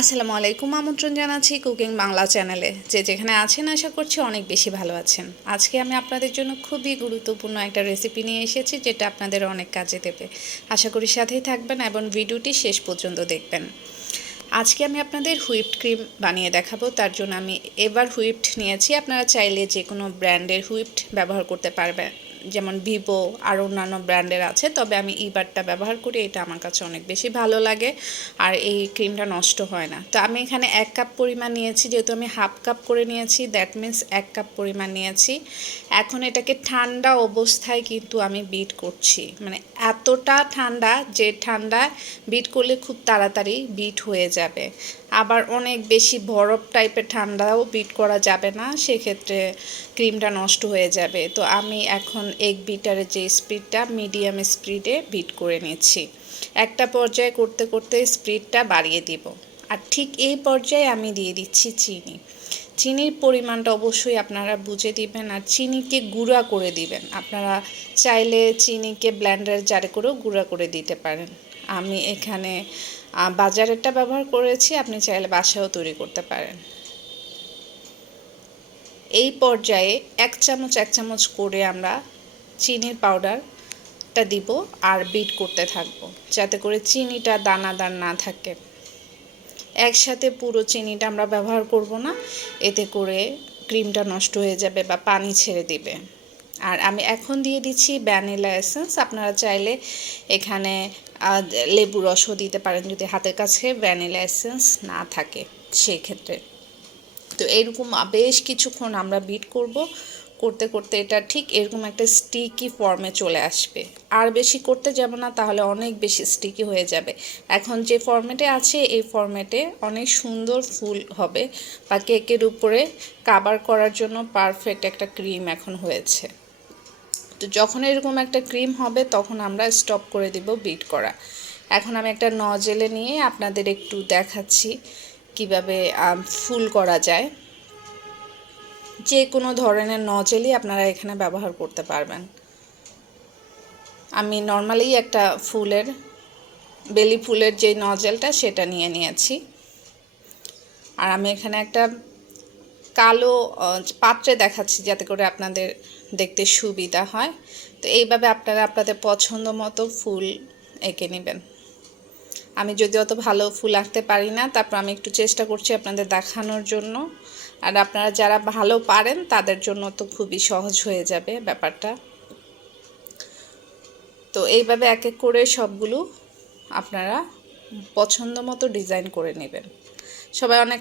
আসসালামু আলাইকুম, আমন্ত্রণ জানাচ্ছি কুকিং বাংলা চ্যানেলে। যে যেখানে আছেন আশা করছি অনেক বেশি ভালো আছেন। আজকে আমি আপনাদের জন্য খুবই গুরুত্বপূর্ণ একটা রেসিপি নিয়ে এসেছি, যেটা আপনাদের অনেক কাজে দেবে। আশা করি সাথেই থাকবেন এবং ভিডিওটি শেষ পর্যন্ত দেখবেন। আজকে আমি আপনাদের হুইপড ক্রিম বানিয়ে দেখাবো, তার জন্য আমি এবার হুইপড নিয়েছি। আপনারা চাইলে যে কোনো ব্র্যান্ডের হুইপড ব্যবহার করতে পারবেন। যেমন ভিভো আর অন্যান্য ব্র্যান্ডের আছে, তবে আমি ইবারটা ব্যবহার করি, এটা আমার কাছে অনেক বেশি ভালো লাগে আর এই ক্রিমটা নষ্ট হয় না। তো আমি এখানে এক কাপ পরিমাণ নিয়েছি, যেহেতু আমি হাফ কাপ করে নিয়েছি দ্যাট মিন্স এক কাপ পরিমাণ নিয়েছি। এখন এটাকে ঠান্ডা অবস্থায় কিন্তু আমি বিট করছি। মানে এতটা ঠান্ডা যে ঠান্ডা বিট করলে খুব তাড়াতাড়ি বিট হয়ে যাবে। আবার অনেক বেশি বরফ টাইপের ঠান্ডাও বিট করা যাবে না, সেক্ষেত্রে ক্রিমটা নষ্ট হয়ে যাবে। তো আমি এখন এগ বিটারের যে স্পিডটা মিডিয়াম স্পিডে বিট করে নিচ্ছি। একটা পর্যায়ে করতে করতে স্পিডটা বাড়িয়ে দিব। আর ঠিক এই পর্যায়ে আমি দিয়ে দিচ্ছি চিনি। চিনির পরিমাণটা অবশ্যই আপনারা বুঝে দিবেন আর চিনিকে গুঁড়া করে দিবেন। আপনারা চাইলে চিনিকে ব্ল্যান্ডার জারে করেও গুঁড়া করে দিতে পারেন। আমি এখানে বাজারেরটা ব্যবহার করেছি, আপনি চাইলে বাসায়ও তৈরি করতে পারেন। এই পর্যায়ে এক চামচ এক চামচ করে আমরা চিনির পাউডারটা দিব আর বিট করতে থাকব, যাতে করে চিনিটা দানাদার না থাকে। একসাথে পুরো চিনিটা আমরা ব্যবহার করব না, এতে করে ক্রিমটা নষ্ট হয়ে যাবে বা পানি ছেড়ে দিবে। আর আমি এখন দিয়ে দিচ্ছি ভ্যানিলা এসেন্স। আপনারা চাইলে এখানে লেবু রসও দিতে পারেন যদি হাতের কাছে ভ্যানিলা এসেন্স না থাকে সেই ক্ষেত্রে তো এরকম বেশ কিছুক্ষণ আমরা বিট করব। করতে করতে এটা ঠিক এরকম একটা স্টিকি ফর্মে চলে আসবে। আর বেশি করতে যাব না, তাহলে অনেক বেশি স্টিকি হয়ে যাবে। এখন যে ফর্মেটে আছে, এই ফর্মেটে অনেক সুন্দর ফুল হবে। বা কেকের উপরে কাবার করার জন্য পারফেক্ট একটা ক্রিম এখন হয়েছে। তো যখন এরকম একটা ক্রিম হবে, তখন আমরা স্টপ করে দিব বিট করা। এখন আমি একটা নজেলে নিয়ে আপনাদের একটু দেখাচ্ছি কীভাবে ফুল করা যায়। যে কোনো ধরনের নজেলই আপনারা এখানে ব্যবহার করতে পারবেন। আমি নর্মালি একটা ফুলের, বেলি ফুলের যে নজেলটা সেটা নিয়ে নিয়েছি। আর আমি এখানে একটা কালো পাত্রে দেখাচ্ছি যাতে করে আপনাদের দেখতে সুবিধা হয়। তো এইভাবে আপনারা আপনাদের পছন্দ মতো ফুল এঁকে নেবেন। আমি যদি অত ভালো ফুল আঁকতে পারি না, তারপর আমি একটু চেষ্টা করছি আপনাদের দেখানোর জন্য। আর আপনারা যারা ভালো পারেন, তাদের জন্য তো খুবই সহজ হয়ে যাবে ব্যাপারটা। তো এইভাবে এক এক করে সবগুলো আপনারা পছন্দ মতো ডিজাইন করে নেবেন। সবাই অনেক